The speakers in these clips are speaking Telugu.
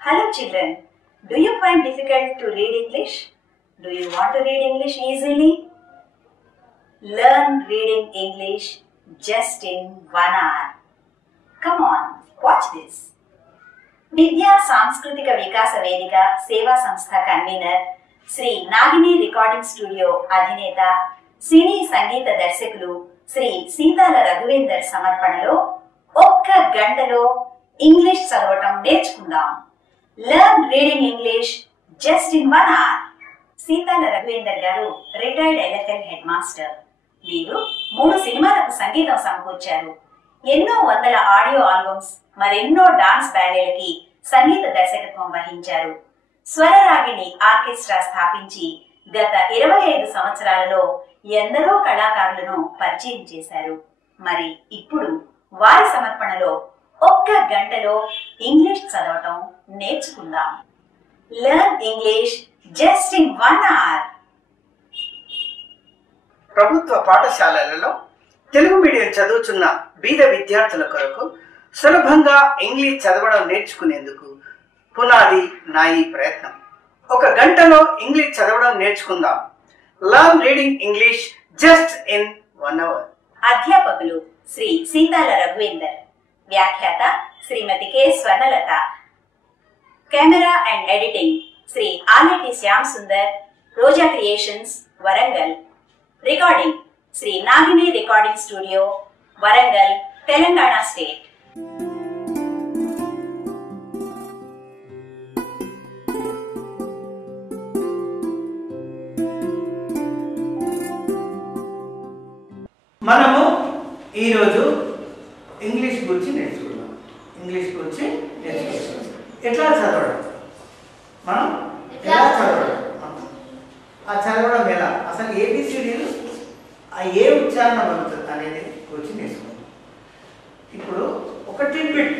Hello children, do you find difficult to read English? Do you want to read English easily? Learn reading English just in 1 hour. Come on, watch this. విద్యా సాంస్కృతిక వికాస వేదిక సేవా సంస్థ convener Shri Nagini recording studio అధినేత సినీ సంగీత దర్శకులు శ్రీ సీతాల రఘువేందర్ సమర్పణలో 1 గంటలో ఇంగ్లీష్ చదవటం నేర్చుకుందాం. Learn reading English just in 1 hour. Seethala Raghuvender గారు రిటైర్డ్ ఎల్ఎఫ్ఎల్ హెడ్ మాస్టర్. వీరు 3 సినిమాలకు సంగీతం సమకూర్చారు. ఎన్నో వందల ఆడియో ఆల్బమ్స్, మరెన్నో డాన్స్ బ్యాలేలకి సంగీత దర్శకత్వం వహించారు. స్వరరాగిణి ఆర్కెస్ట్రా స్థాపించి గత 25 సంవత్సరాలలో ఎందరో కళాకారులను పరిచయం చేశారు. మరి ఇప్పుడు వారి సమర్పణలో 1 గంటలో ఇంగ్లీష్ చదవటం నేర్చుకుందాం. Learn English just in 1 hour. ప్రభుత్వ పాఠశాలలలో తెలుగు మీడియం చదువుతున్న బీద విద్యార్థుల కొరకు సులభంగా ఇంగ్లీష్ చదవడం నేర్చుకునేందుకు పునాది నా ఈ ప్రయత్నం. 1 గంటలో ఇంగ్లీష్ చదవడం నేర్చుకుందాం. Learn reading English just in 1 hour. అధ్యాపకులు శ్రీ సీతాల రఘువేందర్, వ్యాఖ్యాత Shrimati K Swarnalatha, camera and editing Shri Aleti Shyam Sundar, Roja creations, Warangal. Recording Shri Nagini recording studio, Warangal, Telangana state. మనము ఈరోజు ఇంగ్లీష్ గురించి నేర్చుకుందాం. ఎట్లా చదవడం, మనం ఎలా చదవడం, ఆ చదవడం ఎలా, అసలు ఏబిసిడీలు ఏ ఉచ్చారణ పలుకుతుంది అనేది గురించి నేర్చుకుందాం. ఇప్పుడు ఒక టిడ్బిట్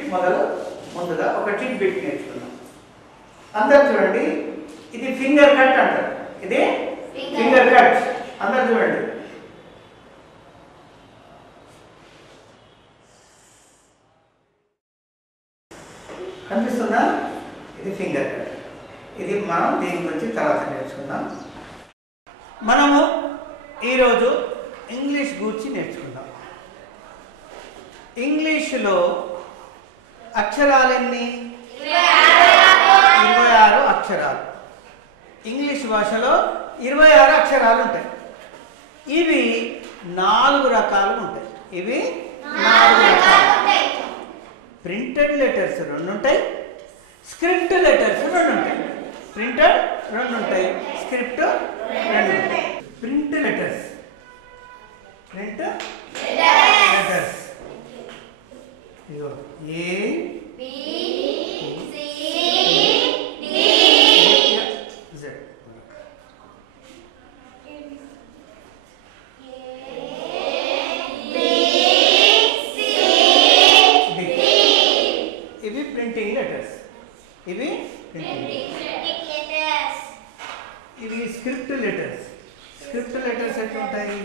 ముందుగా ఒక టిడ్బిట్ నేర్చుకుందాం. అందరు చూడండి, ఇది ఫింగర్ కట్ అంటారు. ఇది ఫింగర్ కట్. అందరు చూడండి, కనిపిస్తుందా? ఇది ఫింగర్ కట్. ఇది మనం దీని గురించి తర్వాత నేర్చుకుందాం. మనము ఈరోజు ఇంగ్లీష్ గురించి నేర్చుకుందాం. ఇంగ్లీషులో అక్షరాలెన్ని? 26 అక్షరాలు. ఇంగ్లీష్ భాషలో 26 అక్షరాలు ఉంటాయి. ఇవి 4 రకాలు ఉంటాయి. ప్రింటెడ్ లెటర్స్ 2 ఉంటాయి, స్క్రిప్ట్ లెటర్స్ 2 ఉంటాయి. ప్రింటెడ్ 2 ఉంటాయి, స్క్రిప్ట్ 2 ఉంటాయి. ప్రింట్ లెటర్స్ ఇదిగో A B C D Z. ఇవి స్క్రిప్ట్ లెటర్స్. స్క్రిప్ట్ లెటర్స్ ఎట్లా ఉంటాయి?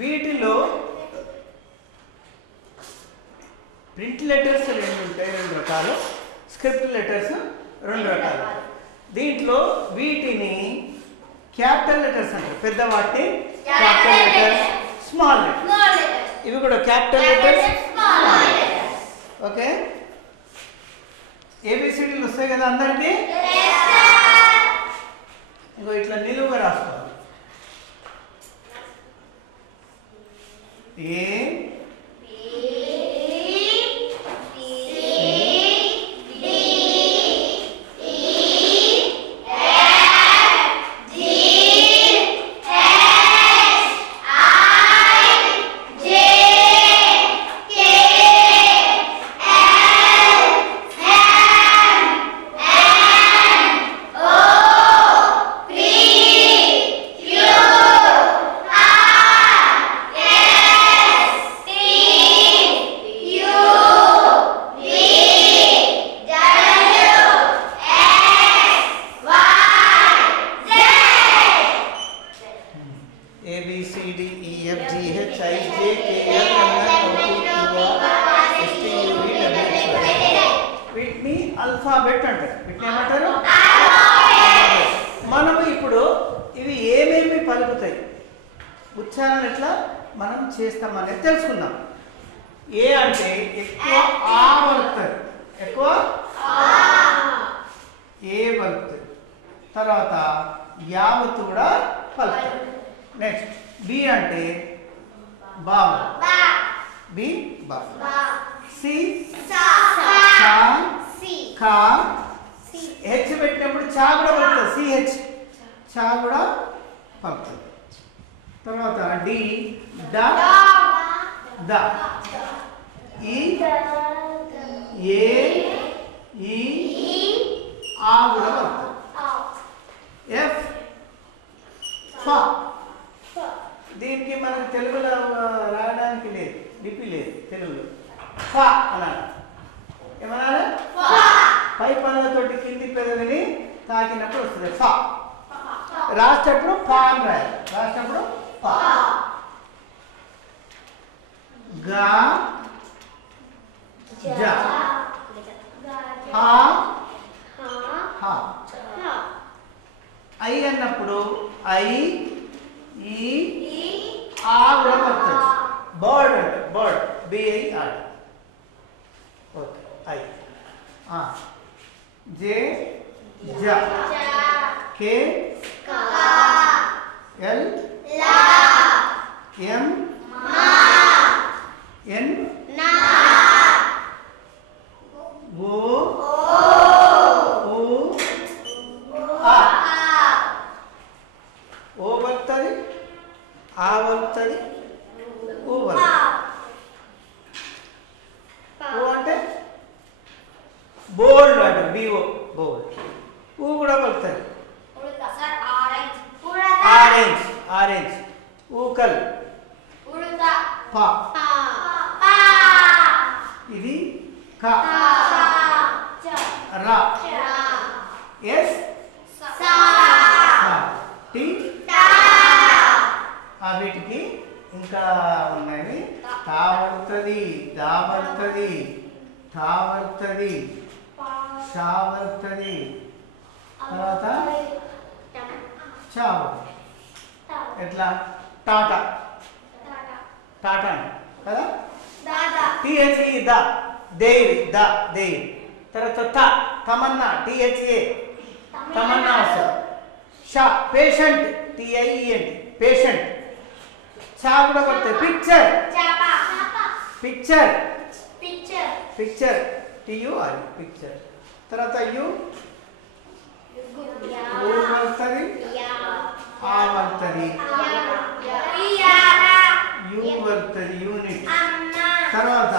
వీటిలో ప్రింట్ లెటర్స్ రెండు ఉంటాయి, రెండు రకాలు. స్క్రిప్ట్ లెటర్స్ రెండు రకాలు. దీంట్లో వీటిని క్యాపిటల్ లెటర్స్ అంటారు. పెద్ద వాటిని క్యాపిటల్ లెటర్స్, స్మాల్ లెటర్స్. ఇవి కూడా క్యాపిటల్ లెటర్స్, ఓకే. ఏబిసిడీలు వస్తాయి కదా అందరికీ? ఇంకో ఇట్లా నిలువుగా రాసుకోవాలి. ఏ వీటిని అల్ఫాబెట్ అంటారు. వీటిని ఏమంటారు? మనము ఇప్పుడు ఇవి ఏమేమి పలుకుతాయి, ఉచ్చారణ ఎట్లా మనం చేస్తామనేది తెలుసుకుందాం. ఏ అంటే ఎక్కువ ఆ పలుకుతుంది, ఎక్కువ ఏ పలుకుతుంది. తర్వాత యావత్తు కూడా పలుకుతుంది. నెక్స్ట్ బి అంటే బాబు, బి బాబు. సి కా, హెచ్ పెట్టినప్పుడు చా కూడా పలుకుతుంది, సిహెచ్, చా కూడా పలుకుతుంది. తర్వాత డి ద, ద. ఈ ఏ ఈ ఆ కూడా పలుకుతుంది. ఎఫ్ ఫ. దీనికి మనకు తెలుగులో రాయడానికి లేదు, లిపి లేదు తెలుగులో. ఫ అనాలి. ఏమనాలి? పై పనులతోటి కింది పెదవిని తాకినప్పుడు వస్తుంది ఫ. రాసేటప్పుడు ఫ అని రాయాలి, రాసేటప్పుడు ఫ. గా జ, హా హా. ఐ అన్నప్పుడు ఐ ఈ ఆ కూడా పడుతుంది. బర్డ్ అంటే బర్డ్, బిఐఆర్. ఓకే. ఐ జే జ, కే ఎల్ ఎం ఎన్ ఓ ఆ. ఓ వస్తుంది, ఆ వస్తుంది, ఊ వస్తుంది. ఓ అంటే బోల్డ్ అంటే బిఓ, బోల్డ్. ఊ కూడా వస్తుంది, ఆరెంజ్, ఆరెంజ్. ఊకల్, ప. ఇది క, రా. S T. వీటికి ఇంకా ఉన్నాయి. తా వస్తుంది, దా వస్తుంది, థా వస్తుంది, షా వస్తుంది, తర్వాత చా. ఎట్లా? టాటా, టాటా కదా. T H E the, there, the there. తర్వాత త, తమన్నా, టిహెచ్ఏ తమన్నా వస్తుంది. షా పేషెంట్, టిఐఈఎన్ పేషెంట్. చా కూడా పడుతుంది. Picture, picture, picture, T U R picture. తర్వాత యు వస్తుంది, ఆ వస్తుంది, యు వస్తుంది, యూనిట్. తర్వాత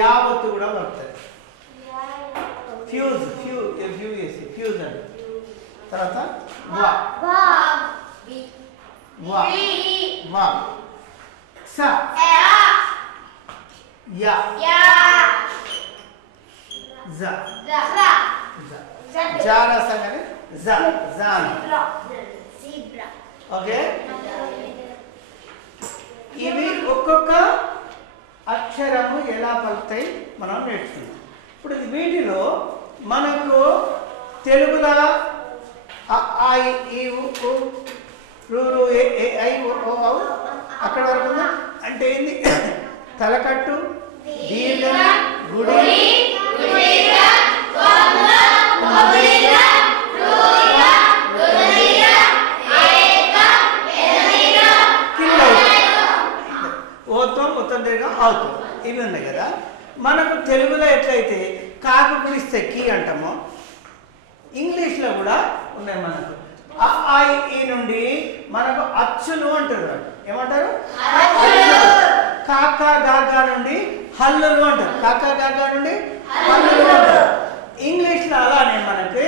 యావత్తు కూడా వస్తుంది. ఫ్యూజ్ ఫ్యూజ్ అంటే తర్వాత వా వా వా స యా జ జా రాసాగానే జాన్ ఓకే. ఇవి ఒక్కొక్క అక్షరము ఎలా పలుకుతాయి మనం నేర్చుకున్నాం. ఇప్పుడు వీటిలో మనకు తెలుగులో అక్కడ వరకు అంటే ఏంది? తలకట్టు, దీర్ఘం, గుడి, ఓతో మొత్తం దీర్ఘం అవుతాం ఇవి ఉన్నాయి కదా. మనకు తెలుగులో ఎట్లయితే కాకు కుడిస్తే కీ అంటామో ఇంగ్లీష్లో కూడా ఉన్నాయి. మనకు ఈ నుండి మనకు అచ్చులు అంటారు. ఏమంటారు? కాకా గాగా నుండి హల్లులు అంటారు. కాకా గాగా నుండి హల్లులు అంటారు. ఇంగ్లీష్లో అలానే మనకి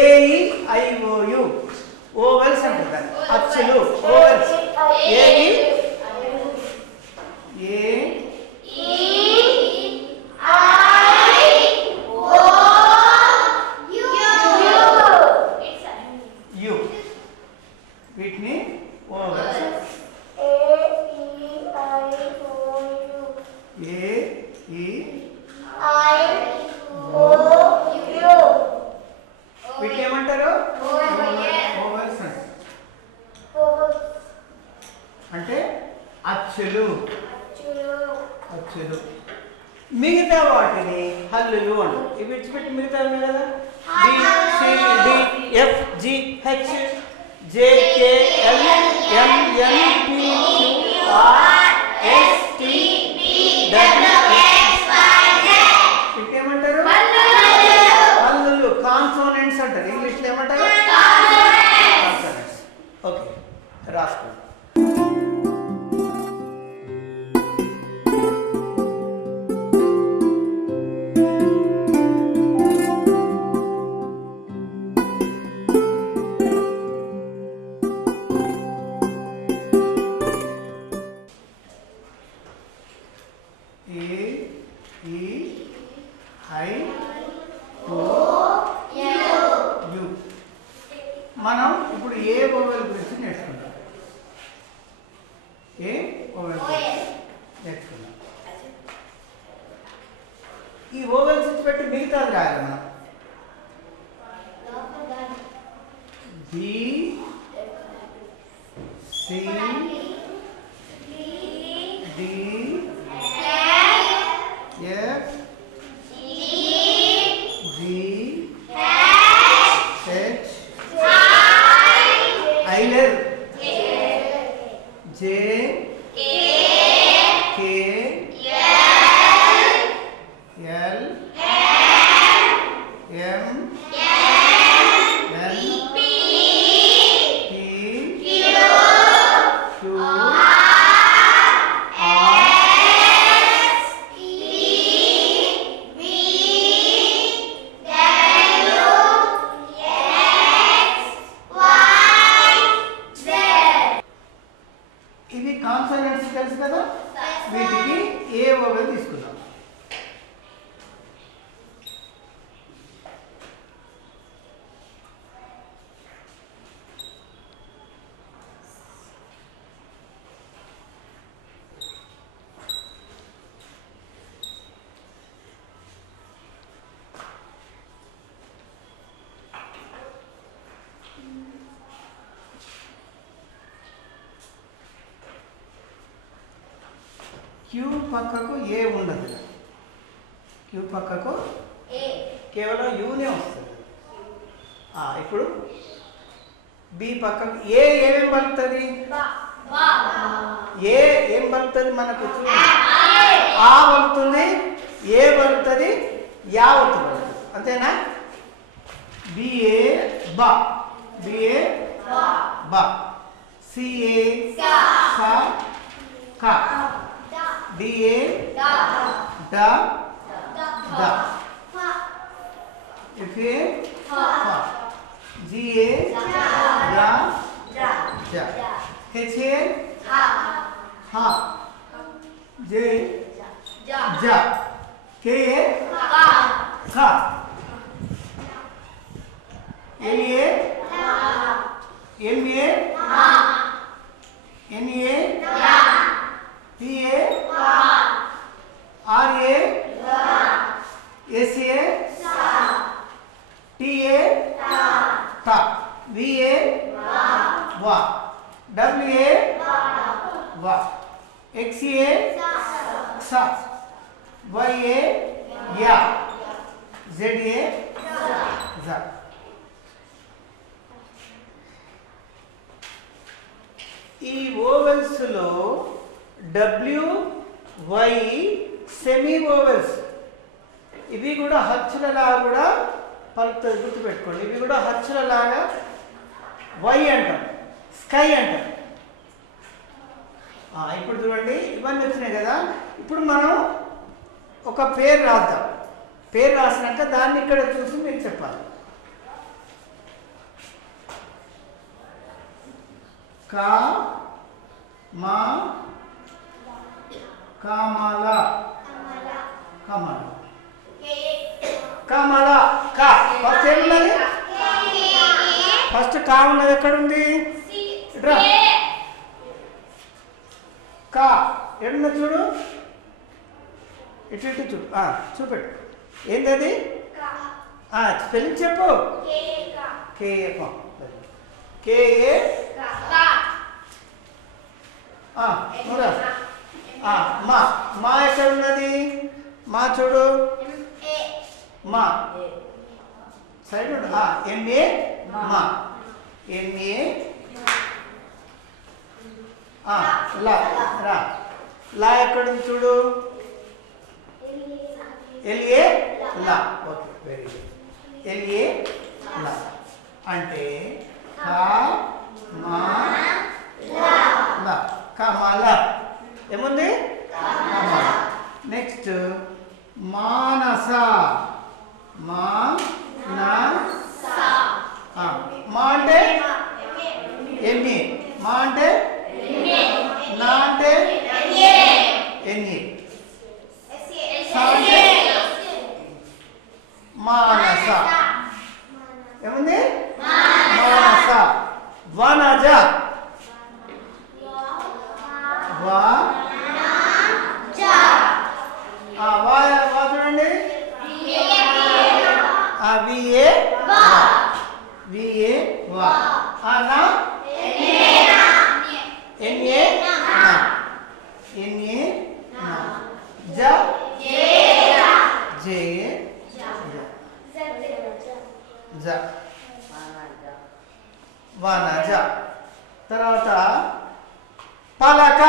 AEIOU ఓవెల్స్ అంటారు. అచ్చులు ఓవెల్స్ వీటిని ఓవెల్స్. వీటిని ఏమంటారు? ఓవెల్స్ అంటే అచ్చులు. మిగతా వాటిని హల్లులు అంటారు. ఇవి విడిచిపెట్టి మిగతా ఉన్నాయి కదా. ఏమంటారు? హల్లులు. కాన్సోనెంట్స్ అంటారు. ఇంగ్లీష్లో ఏమంటారు? కాన్సోనెంట్స్. ఓకే, రాసుకోండి. మనం ఇప్పుడు ఏ ఓవెల్ గురించి నేర్చుకుందాం. ఏ ఓవెల్ నేర్చుకుందాం. ఈ ఓవెల్స్ ఇచ్చి పెట్టి మిగతాది రాయాలి మనం. B C D F G H ఐలర్ J K L M N P Q ఇవి కాన్సోనెంట్స్ తెలుసు కదా. వీటికి ఏ ఓవెల్ తీసుకుందాం. క్యూ పక్కకు ఏ ఉండదు. క్యూ పక్కకు కేవలం యూనే వస్తుంది. ఇప్పుడు బి పక్కకు ఏమేం పలుకుతుంది? ఏం పలుకుతుంది మనకు? ఆ పలుకుతుంది, ఏ పలుకుతుంది, యా పలుకుతుంది. అంతేనా? బిఏ బా, బిఏ బా, సిఏ సా కా, డిఏ డా దా, FA fa. GA ja ja. HA ha. J ja. KA ka. LA MA NA PA RA SA TA ta. VA va. WA va. XA sa. YA ya. ZA za. ఈ ఓవెల్స్ లో W Y సెమీ ఓవెల్స్, ఇవి కూడా హచ్చులలా కూడా పలుకుతుంది, గుర్తుపెట్టుకోండి. ఇవి కూడా హచ్చులలాగా వై అంటాం, స్కై అంటాం. ఇప్పుడు చూడండి ఇవన్నీ వచ్చినాయి కదా. ఇప్పుడు మనం ఒక పేరు రాద్దాం. పేరు రాసినాక దాన్ని ఇక్కడ చూసి మీరు చెప్పాలి. కా మా కమల కమల కమల కా. ఫస్ట్ ఏమున్నది? ఫస్ట్ కా ఉన్నది ఎక్కడుంది? కా ఎడున్న చూడు, ఇటు ఇటు చూడు, చూపెట్టు. ఏంటది? స్పెల్లింగ్ చెప్పు. కేఏ కేఏ మా. మా ఎక్కడ ఉన్నది? మా చూడు, మా సైడ్ ఎంఏ మా. ఎంఏ లా రా. లా ఎక్కడుంది చూడు, ఎల్ఏ లా. Okay, very good. ఎల్ఏ లా అంటే కా మా లా, కమల. ఏముంది? కమల. నెక్స్ట్ మానస. మా అంటే ఎన్ని, మా అంటే నా అంటే ఎన్ని, మానస. ఏముంది? మానస. వనజ. వా చూడండి, విఏ విఏ వా. నా ఎన్ఏ ఎన్ఏ జ జే జ వనజ. తర్వాత పలక.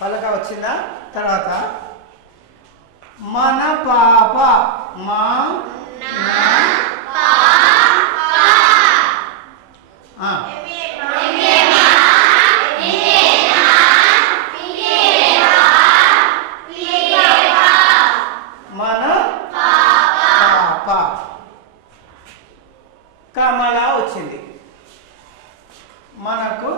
పలక వచ్చిందా? తర్వాత మన పాప. మా మన పాప. కమల వచ్చింది. మనకు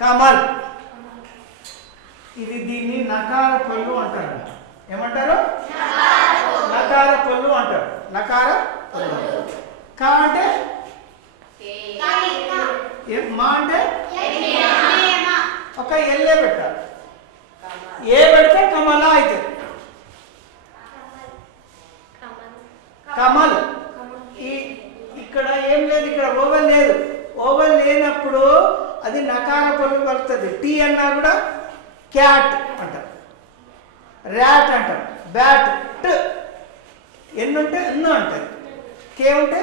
కమల్. ఇది దీన్ని నకార పళ్ళు అంటారు. ఏమంటారు? నకార పళ్ళు అంటారు. నకార పళ్ళు. కా అంటే మా అంటే ఒక ఎల్లే పెట్టాలి. ఏ పెడితే కమల అయితే కమల్. ఇక్కడ ఏం లేదు, ఇక్కడ ఓవెల్ లేదు. ఓవెల్ లేనప్పుడు అది నకార పళ్ళు పలుకుతుంది. టీ అన్నా కూడా క్యాట్ అంటారు, ర్యాట్ అంటారు, బ్యాట్. ట్ ఎన్నుంటే ఎన్నో అంటారు, కే ఉంటే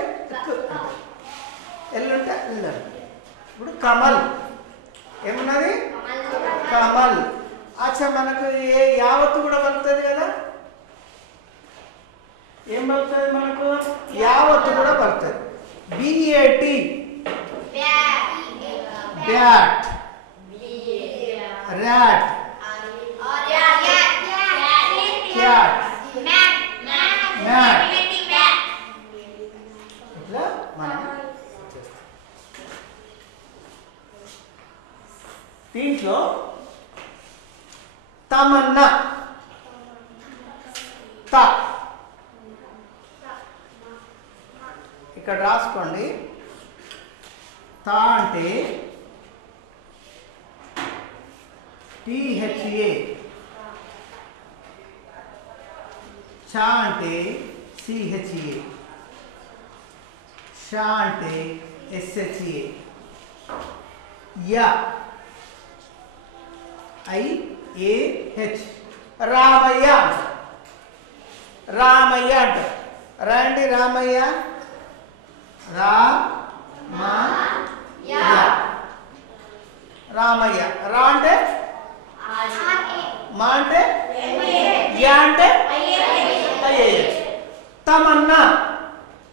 ఎల్ ఉంటే ఎల్. ఇప్పుడు కమల్ ఏమున్నది? కమల్. అచ్చా మనకు ఏ యావత్తు కూడా పలుకుతుంది కదా, ఏం పలుకుతుంది మనకు? యావత్తు కూడా పలుకుతుంది. B A T bat, rat, cat, mat. ఇట్లా మనం చేస్తాం. దీంట్లో తమన్నా త ఇక్కడ రాసుకోండి. తా అంటే THA, చా అంటే CHA, షా అంటే SHA, యా IAH, రామయ్య. రామయ్య అంట. రండి రామయ్య. రామయ్య. రా అంటే మా అంటే యా అంటే IAH. తమన్నా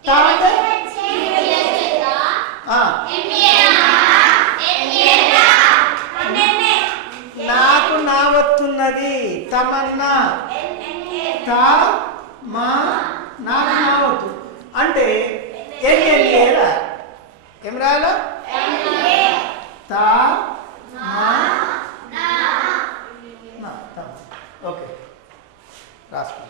తా అంటే నాకు నా వస్తున్నది. తమన్నా తా మా నాకు నా వత్తు అంటే NNA రా. ఏం రాయాలా? తా మా నా. ఓకే రాసుకో.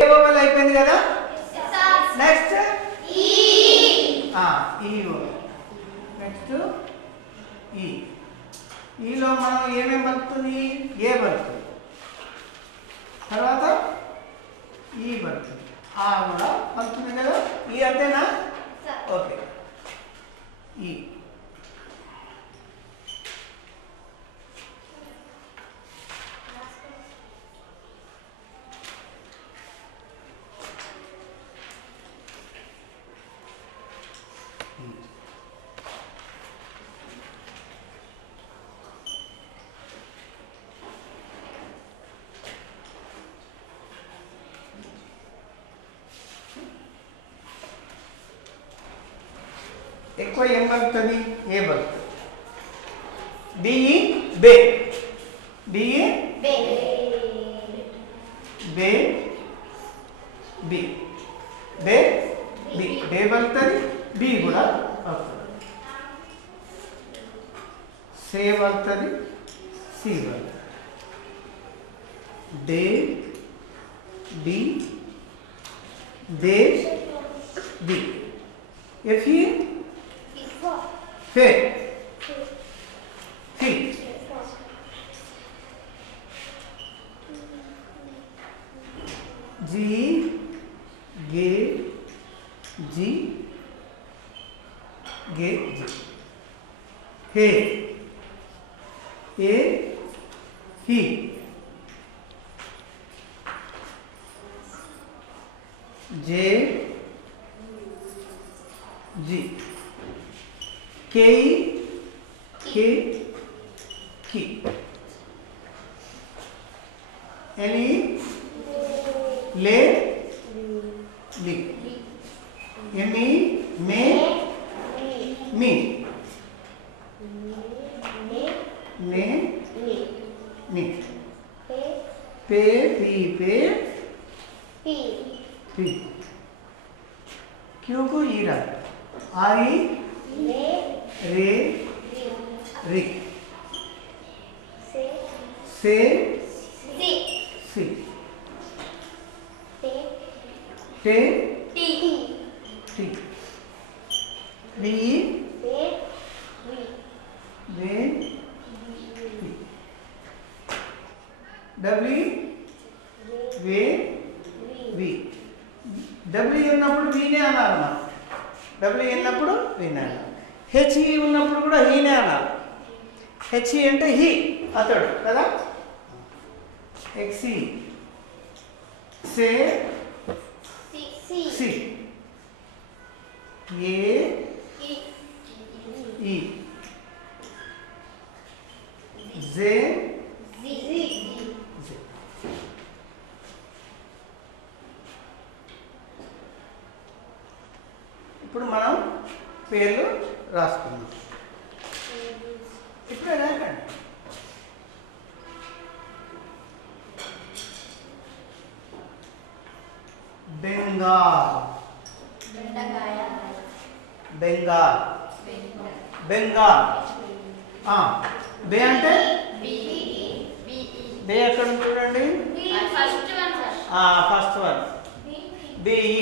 ఏ వోవెల్ అయిపోయింది కదా. నెక్స్ట్ ఈ వోవెల్. నెక్స్ట్ ఈలో మనం ఏమేమి పలుకుతుంది? ఏ పలుకుతుంది. తర్వాత ఈ పలుకుతుంది. ఆ కూడా పలుకుతుంది కదా. ఈ అంతేనా? ఓకే. ఈ ఎక్కువ ఏం పలుకుతుంది? ఏ పలుకుతుంది. బిఈ బే. బిఈ బే. బే బి. బే బి. బే పలుకుతుంది. బి కూడా పలుకుతుంది. సే పలుకుతుంది. సి పలుకుతుంది. డే డి దే ది. ఎఫ్ ఫే ఫి జీ గే జీ గే జీ హే ఏ హి जे जी के के की एनी ले ली एमी मे मी ने नी पे पी पे पी क्यों को ईरा आरी रे री से सी टे टी वी वे डब्ल्यू वे वी డబ్ల్యూ ఉన్నప్పుడు వీనే అన్నారు మనం డబ్ల్యూ ఉన్నప్పుడు వీనే అన్నారు హెచ్ఈ ఉన్నప్పుడు కూడా హీనే అన్నారు హెచ్ఈ అంటే హీ అతడు కదా ఎక్సి సే సి ఏ ఈ జే ఇప్పుడు మనం పేర్లు రాసుకుందాం ఇప్పుడు రాకండి బెంగాల్ బెంగాల్ బెంగాల్ బే అంటే బే ఎక్కడ ఉంది చూడండి ఫస్ట్ వన్ బిఈ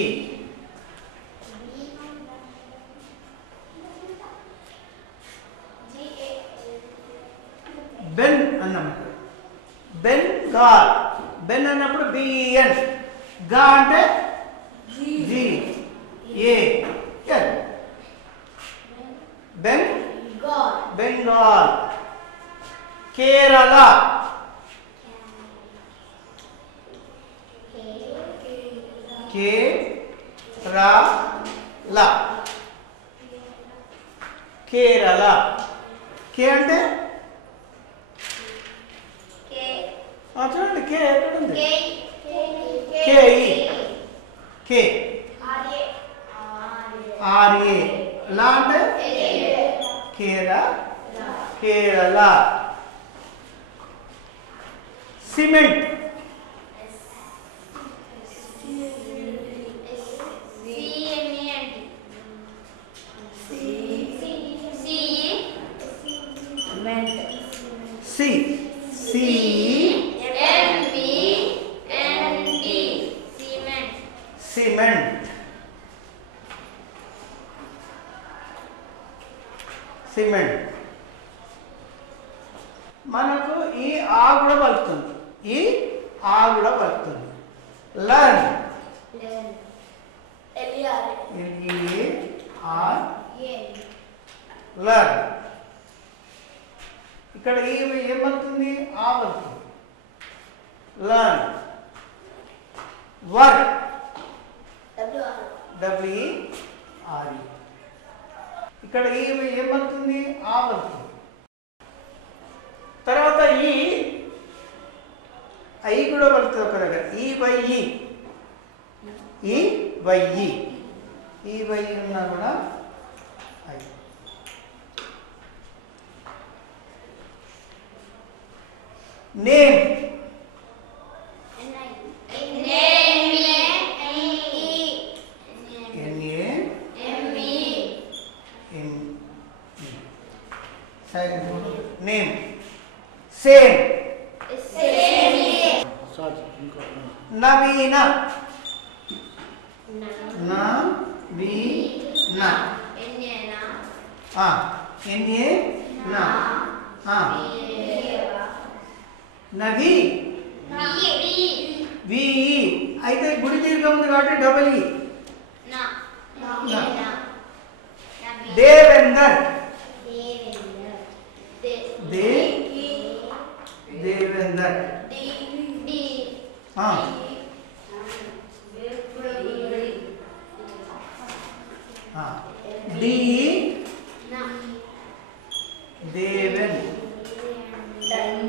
బెన్ అన్నప్పుడు బెంగాల్ బెన్ అన్నప్పుడు బిఎన్ గా అంటే G A L Bengal Kerala Kerala K అంటే చూడండి కే ఎక్కడ ఉంది కేఈ కే ఆర్ఏ లా అంటే కేరళ సిమెంట్ సిమెంట్ మనకు ఈ ఆ కూడా పలుకుతుంది ఈ ఆ కూడా పలుకుతుంది లర్న్ లర్న్ ఇక్కడ ఏమవుతుంది ఆ పలుకుతుంది లర్న్ వర్క్ డబ్ల్యూఆర్ఈ ఇక్కడ ఏమవుతుంది ఆ పలుకుతుంది తర్వాత ఈ ఐ కూడా పలుకుతుంది ఒక దగ్గర ఈ బై ఉన్నా కూడా I name name same Naveena NA నా నవి వి అయితే గుడి దీర్ఘం ఉంది కాబట్టి double E Devender Devender D Deven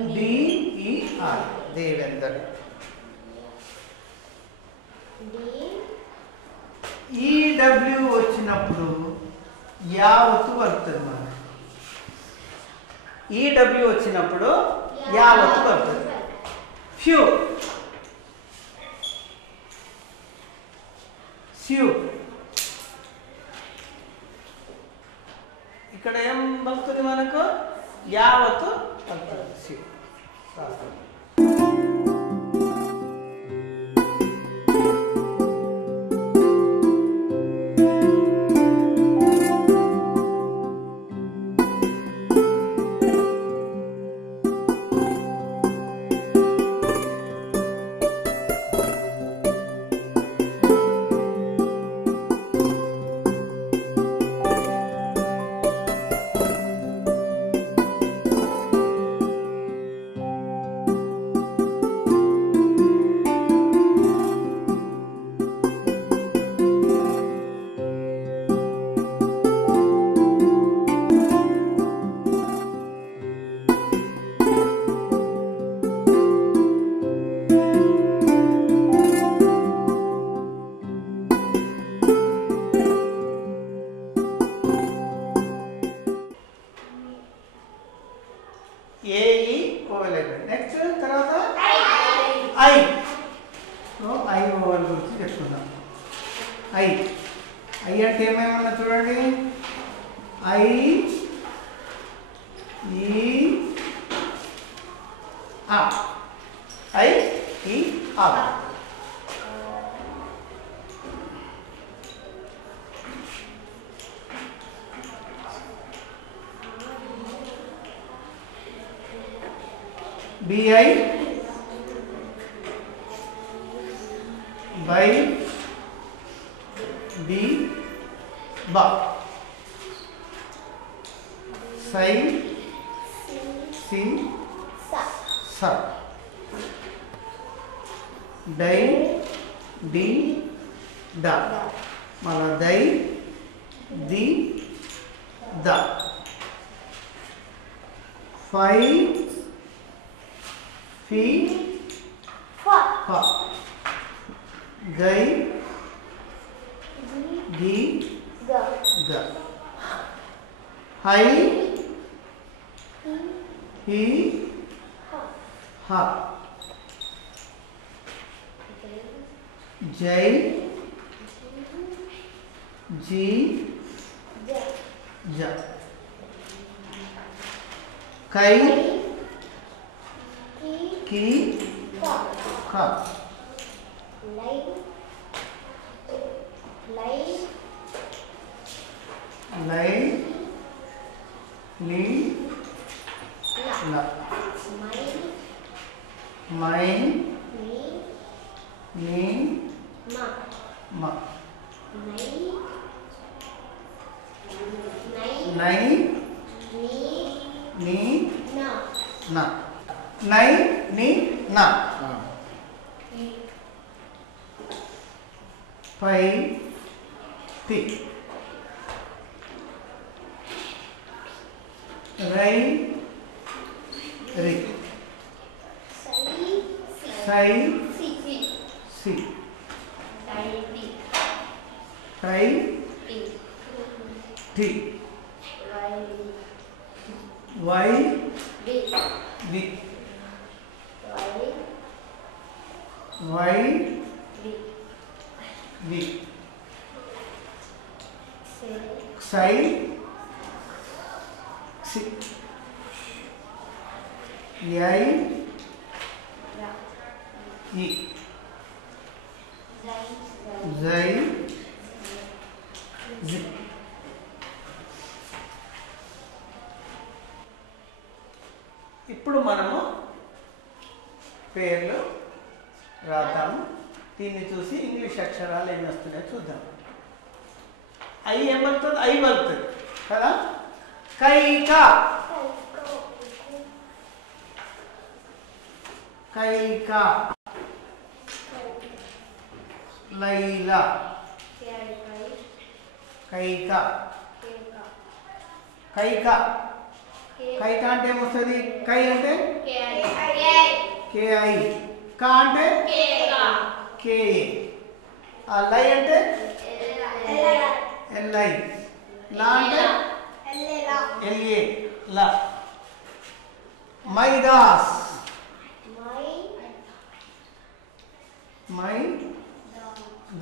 DER Devender EW వచ్చినప్పుడు యావత్తు వస్తుంది మనకి EW వచ్చినప్పుడు యావత్తు వస్తుంది ఫ్యూ ఫ్యూ ఇక్కడ ఏం వస్తుంది మనకు యావత్తు వస్తుంది ఏఈ ఓవల్ నెక్స్ట్ తర్వాత ఐ సో ఐ ఓవల్ గురించి చెప్తున్నాం ఐ ఐ అంటే ఏమేమన్నా చూడండి ఐ ఈ ఆ ఐ ఈ ఆ BI by B ba sai si sa dai di da mala dai di da fai fi fa gai gi ga hai hi ha jai ji ja kai की का लाई ली ला माइन नी मा नई नी ना नई नी ना पै ती रई री सई सी टाई टी वाई बी वाई बी साई सी याई ई जई जी ఇప్పుడు మనము పేర్లు రాద్దాము. దీన్ని చూసి ఇంగ్లీష్ అక్షరాలు ఏమి వస్తున్నాయో చూద్దాం. ఐ ఏం పలుకుతుంది? ఐ పలుకుతుంది కదా. కైక, కైక. లైలా, కైక. కైక, కైక అంటే ఏమొస్తుంది? కై అంటే కేఐ, కా అంటే కేఏ, లై అంటే ఎల్ఐ, లా అంటే ఎల్ఏ, లా. మైదాస్, మై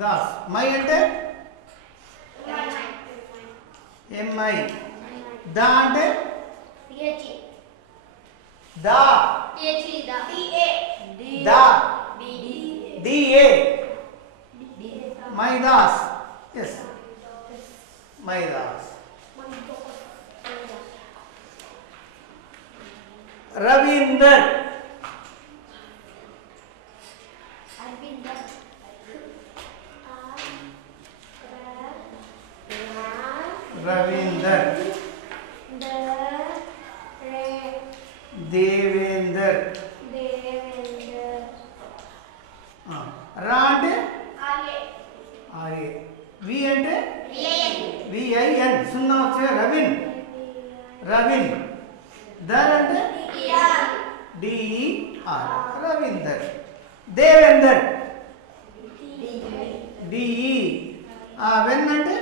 దాస్. మై అంటే ఎంఐ, దా అంటే దా, దా, డిఏ, మైదాస్. ఎస్, మైదాస్. రవీందర్, రవీందర్. దేవేందర్, రా అంటే ఆర్ఏ, వి అంటే విఐఎన్, సున్నా వచ్చే రవిన్, రవిన్. దర్ అంటే డిఈఆర్, రవీందర్. దేవేందర్, డిఈ. వెన్ అంటే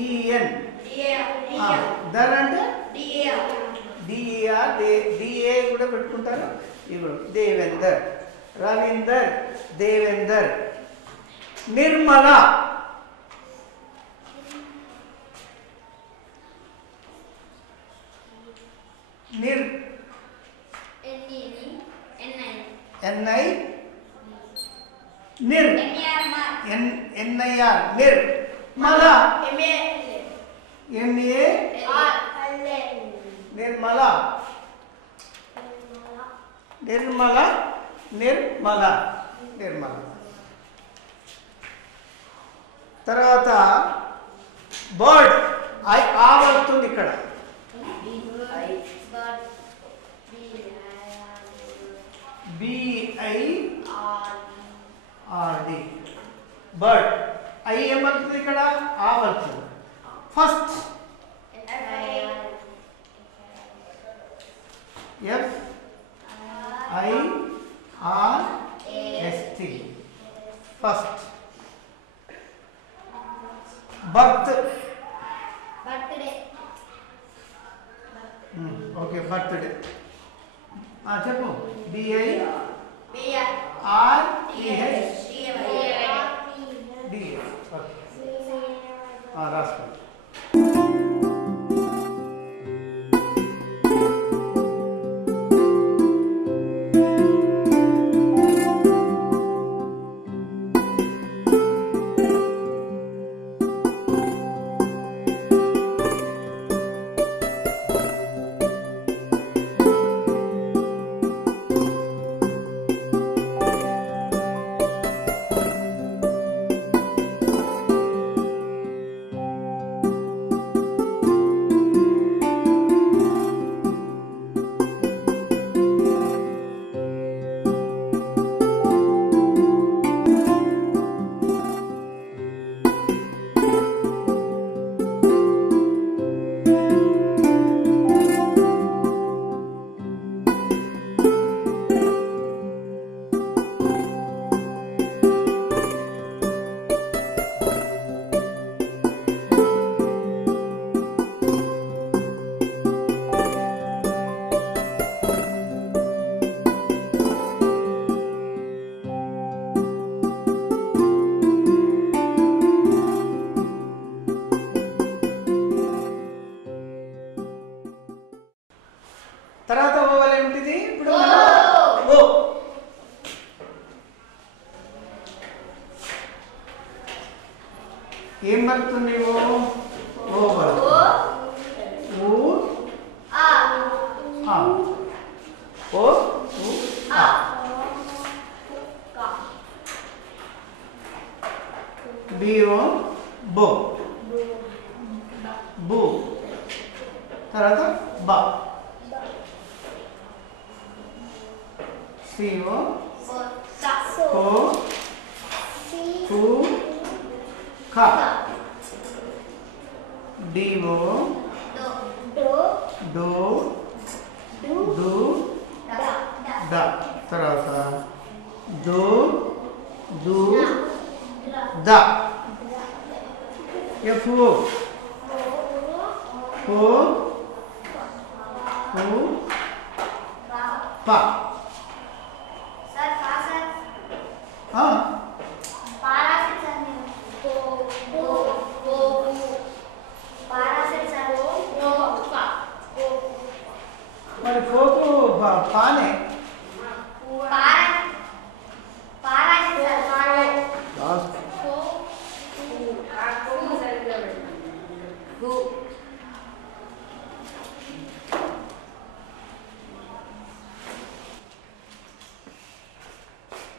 ఈఎన్. దర్ అంటే డిఏఆర్, డిఏ కూడా పెట్టుకుంటారు. ఇప్పుడు దేవేందర్, రవీందర్, దేవేందర్. నిర్మల, నిర్ ఎన్ఐ, నిర్ ఎన్ఐఆర్, నిర్. మల ఎంఏ, నిర్మల, నిర్మల, నిర్మల, నిర్మల. తర్వాత బర్డ్, ఐ ఆ వస్తుంది ఇక్కడ. బిఐఆర్డి, బర్డ్. ఐ ఏమవుతుంది ఇక్కడ? ఆ వస్తుంది. First FIRST, first. Birth, okay, birthday. చెప్పు. BIRTHD, రాసుకో. తర్వాత ఓవల్ ఏమిటిది? ఇప్పుడు ఓ. ఏం పడుతుంది? ఓవల్. ఊ బు తర్వాత బ సిఓ కో కు ఖ డిఓ డో డు ద తర్వాత దో దు ద ఎఫ్ఓ కో కు ప మరి కోకు పానే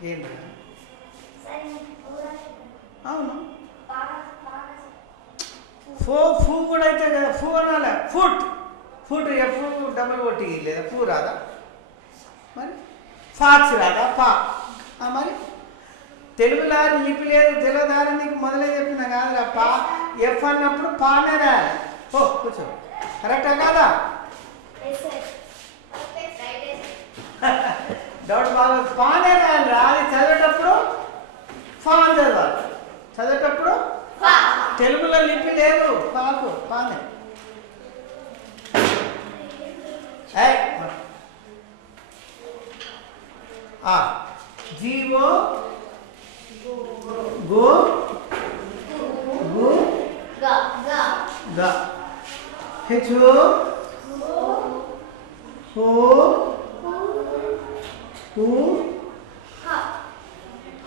ఏంటి అవును ఫూ కూడా అయితే కదా ఫూ అనాలి foot foot F double OT లేదా ఫూ రాదా మరి ఫాక్స్ రాదా ఫా మరి తెలుగులో లిపి లేదు తెలియదారి నీకు మొదలే చెప్పిన కాదురా పా ఎఫ్ అన్నప్పుడు పానే రాయాలి ఓ కూర్చో కరెక్టా కాదా డౌట్ బాగా పానే రాయాలి రా అది చదివేటప్పుడు ఫా అని చదవాలి చదివేటప్పుడు తెలుగులో లిపి లేదు పాకు పానే జీవో గో గు గ హెచ్ హో కు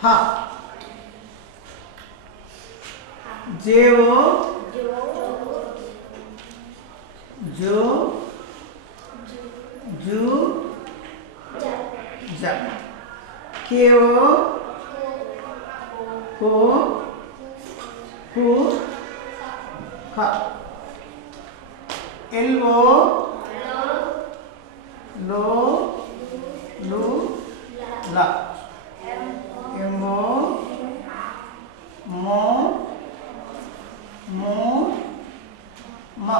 హ जेवो जो जू जा केवो को खा एल्वो लो लू ला एमो मो मो म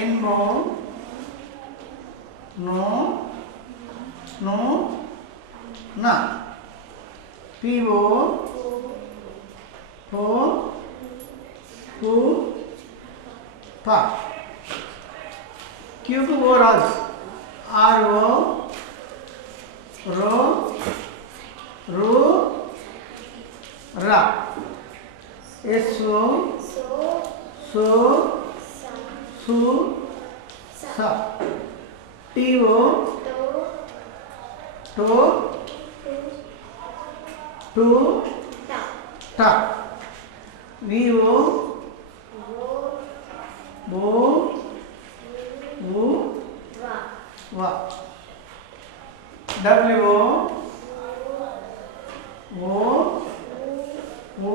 एनमो नो नो ना पीवो हो हु पा क्यू को वो राज आर ओ रो रू रा एसो सो सु सा टीओ टो टू टा वीओ वो वो वा डब्ल्यू वो वो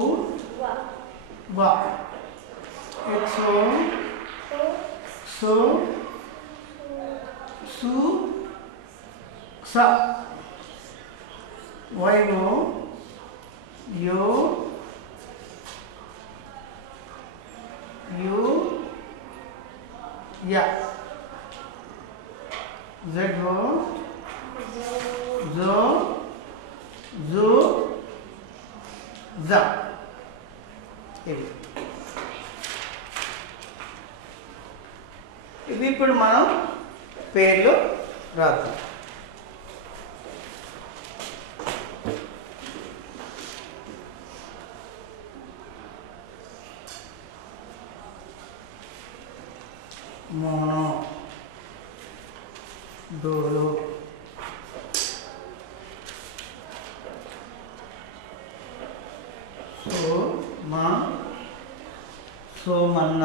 वा एक्सो सो सु सा वाइवो यो यू या जेडो जो जो जा ఇవి ఇప్పుడు మనం పేర్లు రాద్దాం. మోనో డోలో సో మా సోమన్న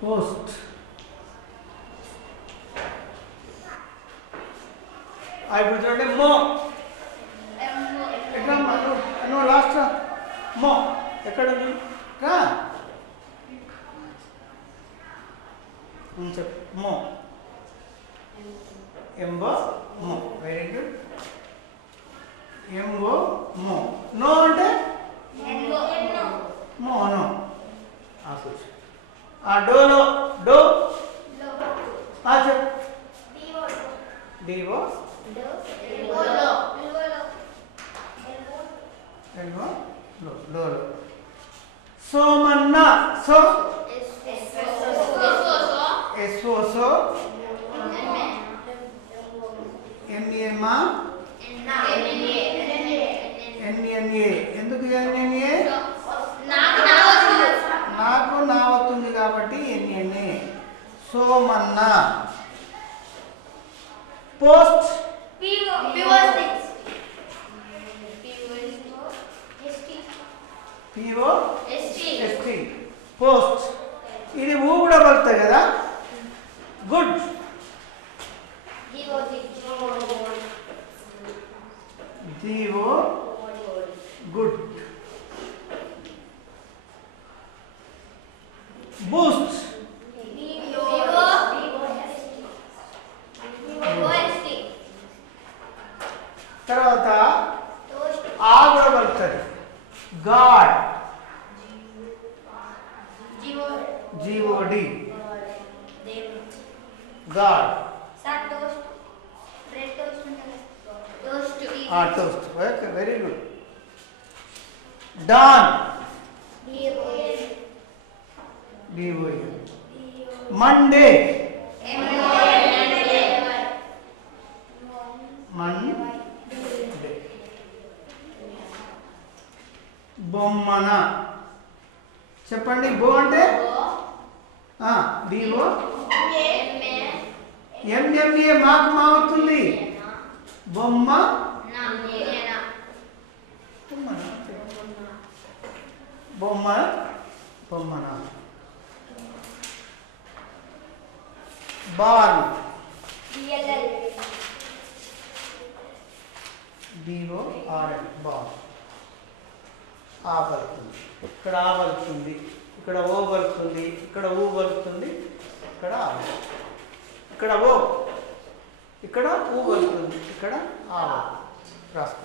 పోస్ట్ ఇప్పుడు చూడండి మో ఎట్లా నువ్వు లాస్ట్ మో ఎక్కడ ఉంది రా చెప్పు మో ఎంబో మో వెరీ గుడ్ ఎంబో మో నో అంటే మో నో డోలో డో చెప్పు డివో డోలో సోమన్న సో ఎస్ఓ సో ఎంఏమా ఎన్ఎన్ఏ ఎందుకు ఎన్ఎన్ఏ నాకు నా వస్తుంది కాబట్టి N N A Somanna post P O S T post ఇది ఊ కూడా పడుతుంది కదా గుడ్ జీవో గుడ్ బూస్ట్ తర్వాత ఆ కూడా పడుతుంది god G O D god toast okay very good don Monday బొమ్మన చెప్పండి బో అంటే బిఓ ఎంఎంఏ మాకు మావుతుంది బొమ్మ బొమ్మ బొమ్మన బాల్ బిఓఆర్ఎల్ బాల్ ఆ పలుకుతుంది ఇక్కడ ఆ పలుకుతుంది ఇక్కడ ఓ పలుకుతుంది ఇక్కడ ఊ పలుకుతుంది ఇక్కడ ఆ ఇక్కడ ఓ ఇక్కడ ఊ పలుకుతుంది ఇక్కడ ఆ రాసుకో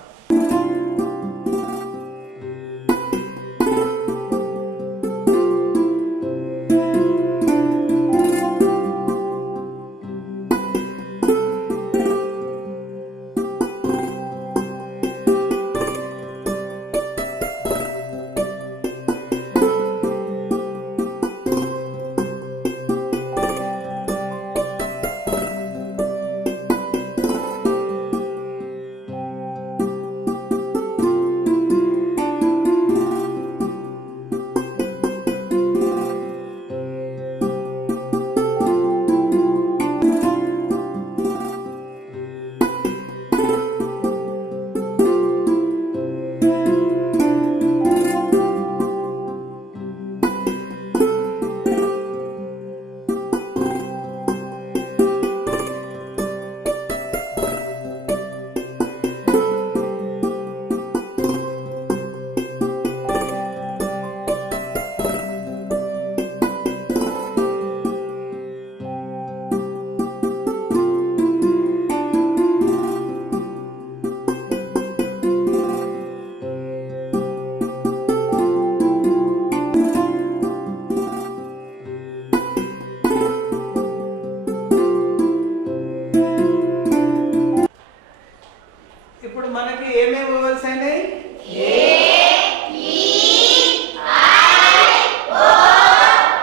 ఇప్పుడు మనకి ఏమేమి వోవెల్స్ అయినాయి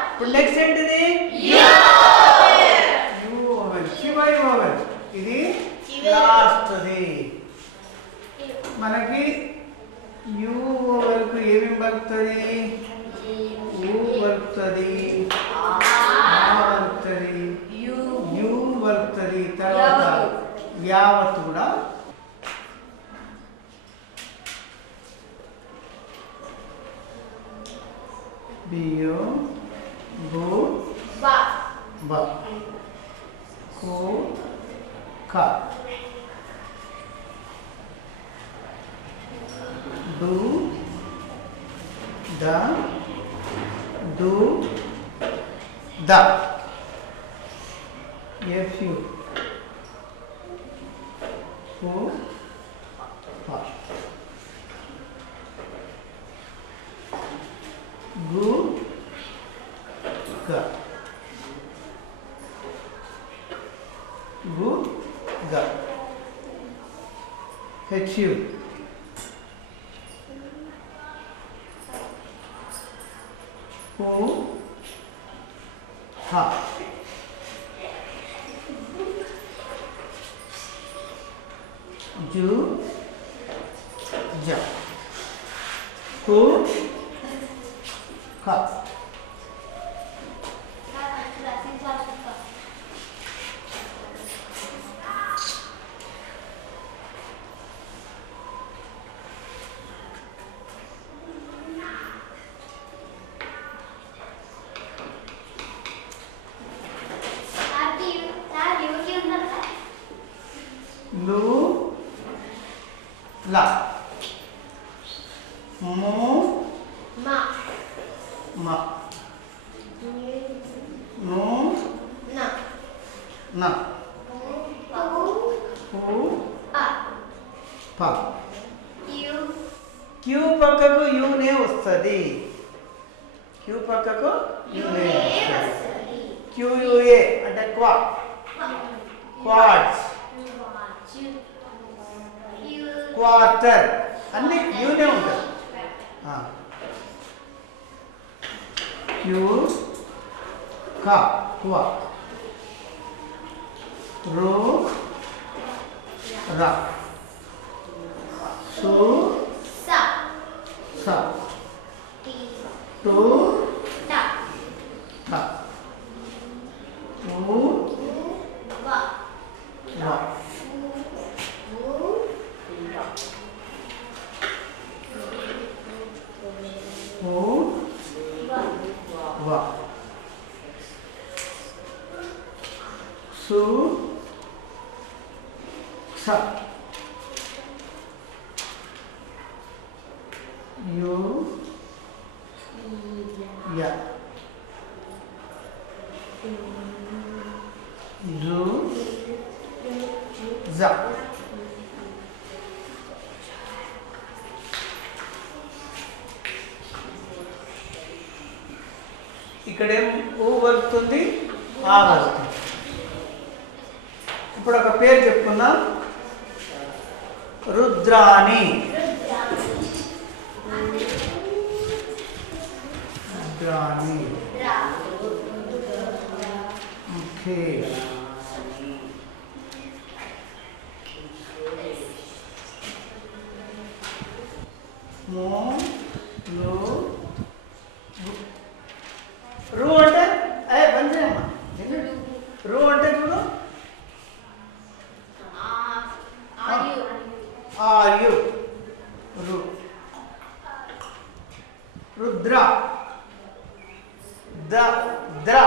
ఇప్పుడు నెక్స్ట్ ఏంటిది యు వోవెల్ చివరి వోవెల్ ఇది లాస్ట్ది మనకి యు వోవెల్ కు ఏమేమి పలుకుతుంది ఊ పలుకుతుంది ఆ పలుకుతుంది యు పలుకుతుంది తర్వాత యావత్ కూడా బియో బో బ కో క do the do the FU పు ప గు గ గు గ HU పు హ జు జ కు ఖ లు ల ము మ ను న పు ప క్యూ పక్కకు యూనే వస్తుంది క్యూ పక్కకు యూనే వస్తుంది QUA అంటే క్వాడ్స్ క్వార్టర్ అన్ని యూనే ఉంటుంది క్యూ క క్వా రో ర సు స టు ట ఉ వ వ సు స యు య జు జ ఇక్కడేం ఊ వస్తుంది ఆ వస్తుంది ఇప్పుడు ఒక పేరు చెప్పుకుందాం రుద్రాణి రుద్రాణి ముఖేష్ మో లో రూ అంటే అయ్యే బంద్ చేయమ్మా రూ అంటే చూడు ఆయు రు రుద్ర ద ద్ర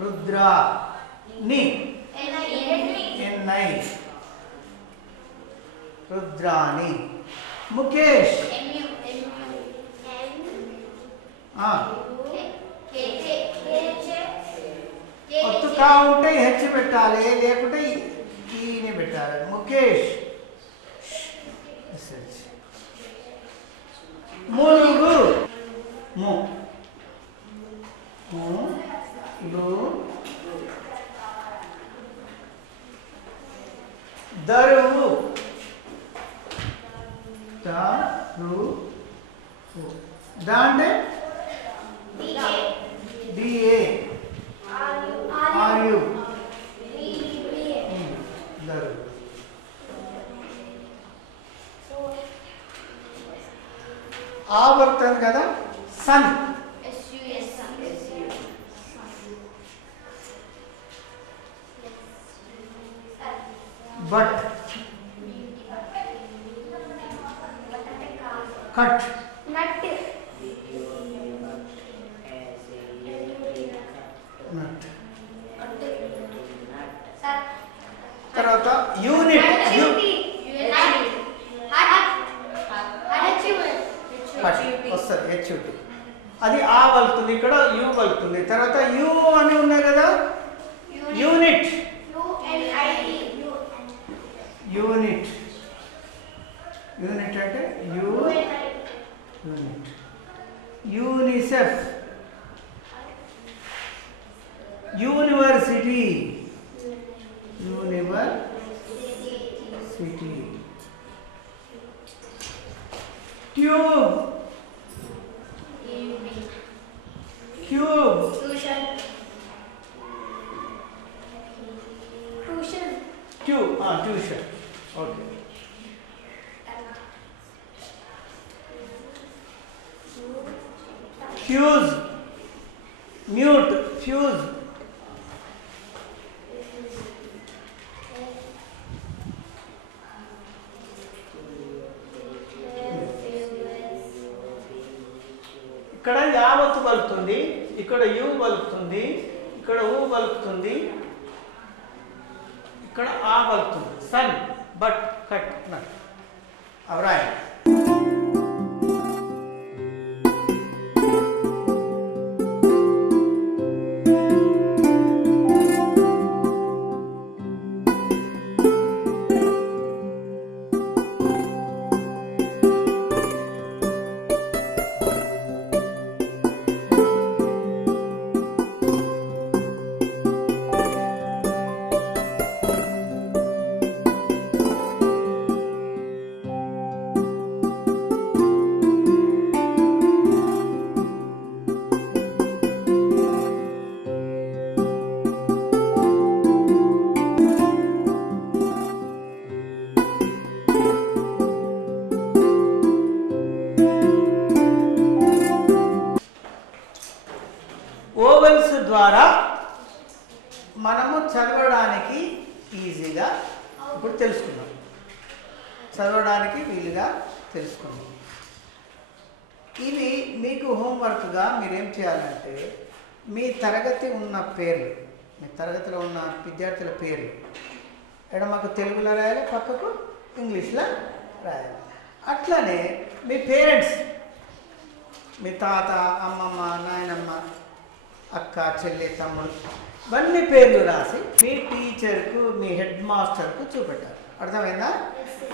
రుద్ర ని ఎన్ఐ రుద్రాణి ముఖేష్ ఒత్తుకా ఉంటే హెచ్ పెట్టాలి లేకుంటే ఈని పెట్టాలి ముఖేష్ ములుగు ము లు దరువు దా అంటే డిఏ ఆర్ యు దరువు ఆ వస్తుంది కదా సన్ బట్ కట్ నట్ తర్వాత యూనిట్ వస్తుంది హెచ్యుటి. అది ఆ వలుతుంది, ఇక్కడ యు వలుతుంది. తర్వాత యు అని ఉన్నాయి కదా, యూనిట్. యూనిట్ యూనిట్ అంటే unit. UNICEF, university. University. Tube, cube. Tuition. Okay. Fuse, mute, fuse. ఇక్కడ యావత్తు పలుకుతుంది, ఇక్కడ యు పలుకుతుంది, ఇక్కడ ఊ పలుకుతుంది, ఇక్కడ ఆ పలుకుతుంది. Sun, but, cut, nut. అవరాయ్. ఓవెల్స్ ద్వారా మనము చదవడానికి ఈజీగా ఇప్పుడు తెలుసుకున్నాం, చదవడానికి వీలుగా తెలుసుకున్నాం. ఇవి మీకు హోంవర్క్గా మీరేం చేయాలంటే మీ తరగతి ఉన్న పేర్లు, మీ తరగతిలో ఉన్న విద్యార్థుల పేర్లు ఎడమకు తెలుగులో రాయాలి, పక్కకు ఇంగ్లీష్లో రాయాలి. అట్లనే మీ పేరెంట్స్, మీ తాత, అమ్మమ్మ, నాయనమ్మ, అక్క, చెల్లి, తమ్ముడు ఇవన్నీ పేర్లు రాసి మీ టీచర్కు, మీ హెడ్ మాస్టర్కు చూపెట్టాలి. అర్థమైందా?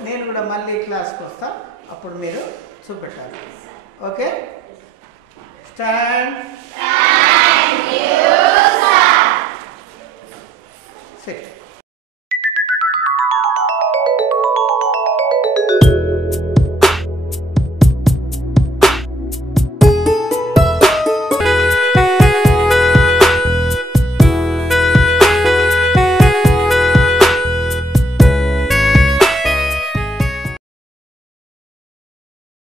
నేను కూడా మళ్ళీ క్లాస్కి వస్తా, అప్పుడు మీరు చూపెట్టాలి. Okay, stand.